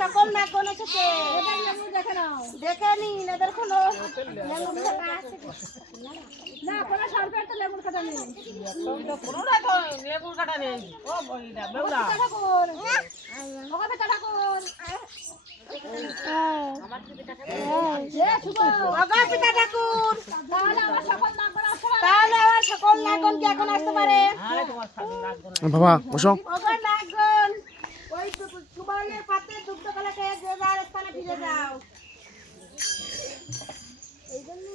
সকল নাগগণ এসেছে, দেখে নিন এদের কোনো লেবুর কাটা নেই। তাহলে আমার সকল নাগগণ কি এখন আসতে পারে? বাবা বসো। নাগগণ ওই সুবর্ণের পাত্রে দুগ্ধ কলা খেয়ে যে যার স্থানে ফিরে যাও। এই জন্য